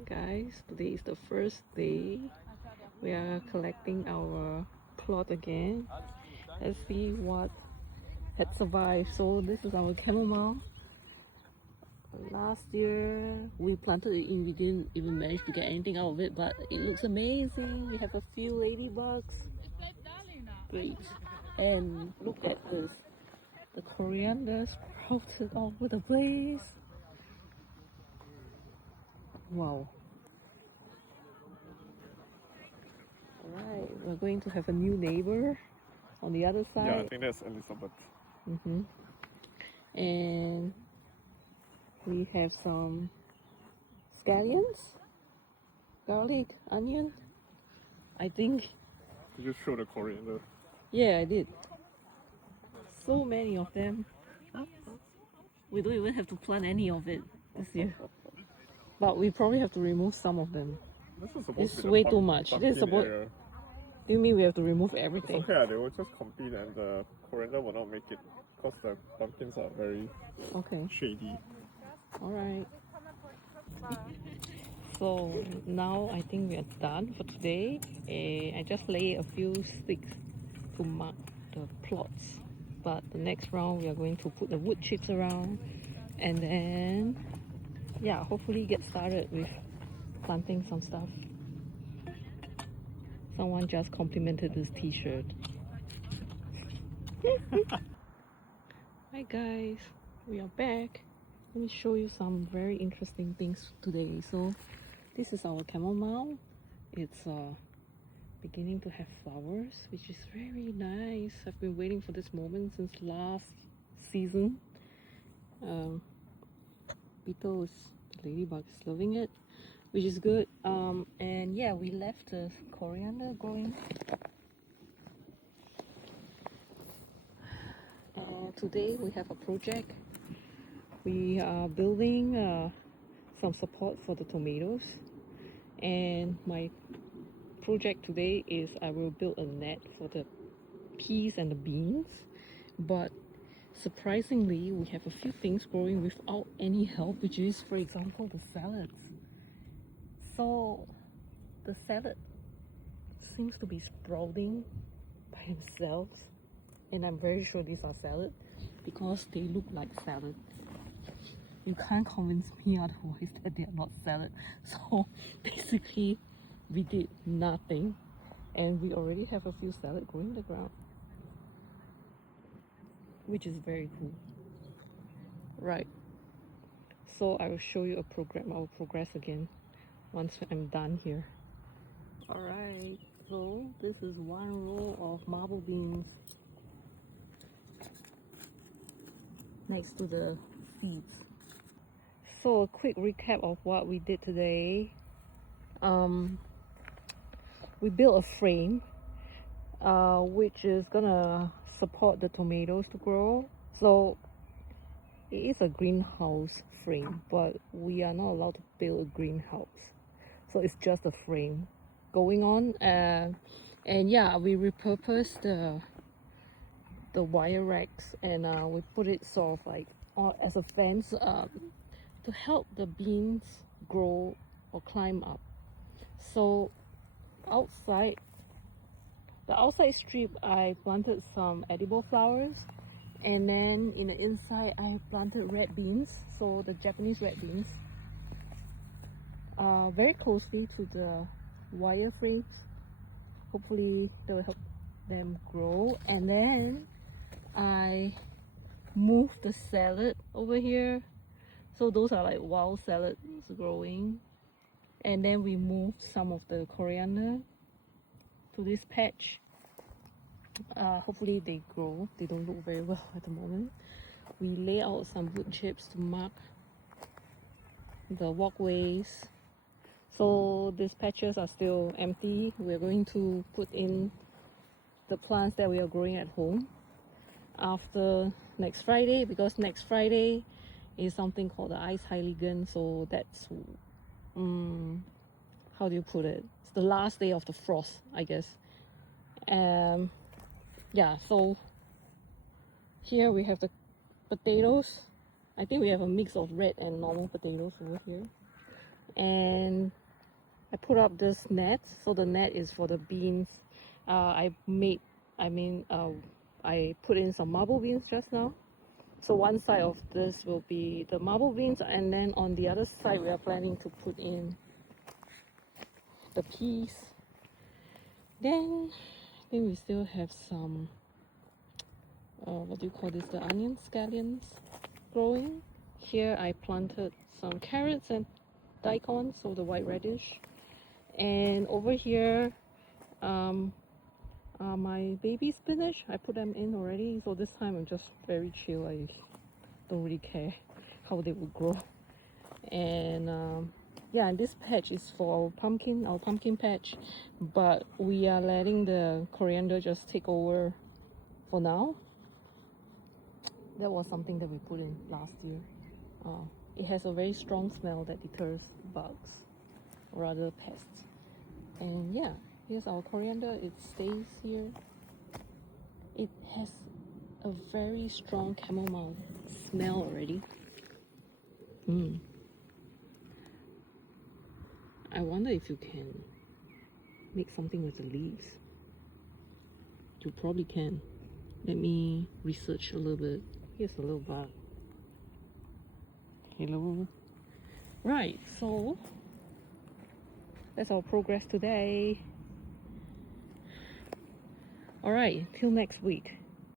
Guys, today is the first day. We are collecting our plot again. Let's see what had survived. So this is our chamomile. Last year we planted it in, we didn't even manage to get anything out of it, but it looks amazing. We have a few ladybugs. Great. And look at this. The coriander sprouted all over the place. Wow. Alright, we're going to have a new neighbor on the other side. Yeah, I think that's Elizabeth. And we have some scallions, garlic, onion. I think. Did you show the coriander? Yeah, I did. So many of them. We don't even have to plant any of it this year. But we probably have to remove some of them. This is supposed It's to be way the too much. This is supposed. area. You mean we have to remove It's everything? okay, they will just compete and the coriander will not make it because the pumpkins are very shady. Alright. So now I think we are done for today. I just lay a few sticks to mark the plots. But the next round we are going to put the wood chips around and then yeah, hopefully get started with planting some stuff. Someone just complimented this t-shirt. Hi guys, we are back. Let me show you some very interesting things today. So this is our chamomile. It's beginning to have flowers, which is very nice. I've been waiting for this moment since last season. Beetle is, the ladybug is loving it, which is good. And yeah, we left the coriander growing. Today we have a project. We are building some support for the tomatoes, and my project today is I will build a net for the peas and the beans. But surprisingly, we have a few things growing without any help, which is, for example, the salads. So the salad seems to be sprouting by themselves, and I'm very sure these are salad because they look like salad. You can't convince me otherwise that they are not salad. So basically we did nothing and we already have a few salad growing in the ground, which is very cool. Right, so I will show you our progress again once I'm done here. Alright, so this is one row of marble beans next to the seeds. So a quick recap of what we did today. We built a frame which is gonna support the tomatoes to grow. So it is a greenhouse frame, but we are not allowed to build a greenhouse, so it's just a frame going on. And yeah, we repurposed the wire racks and we put it sort of like as a fence to help the beans grow or climb up. So outside, the outside strip, I planted some edible flowers, and then in the inside I planted red beans, so the Japanese red beans, very closely to the wire frames. Hopefully that will help them grow. And then I moved the salad over here. So those are like wild salads growing. And then we moved some of the coriander to this patch. Hopefully they grow. They don't look very well at the moment. We lay out some wood chips to mark the walkways. So these patches are still empty. We're going to put in the plants that we are growing at home after next Friday, because next Friday is something called the Ice Heiligen. So that's how do you put it? It's the last day of the frost, I guess. Yeah, so here we have the potatoes. I think we have a mix of red and normal potatoes over here. and I put up this net. So the net is for the beans. I put in some marble beans just now. So one side of this will be the marble beans, and then on the other side we are planning to put in the peas. Then I think we still have some what do you call this, the onion scallions growing. Here I planted some carrots and daikon, so the white radish. And over here my baby spinach. I put them in already, so this time I'm just very chill. I don't really care how they will grow. And yeah, and this patch is for our pumpkin patch, but we are letting the coriander just take over for now. That was something that we put in last year. It has a very strong smell that deters bugs, or rather pests. And yeah, here's our coriander. It stays here. It has a very strong chamomile smell already. I wonder if you can make something with the leaves. You probably can. Let me research a little bit. Here's a little bug. Hello. Right, so that's our progress today. Alright, till next week.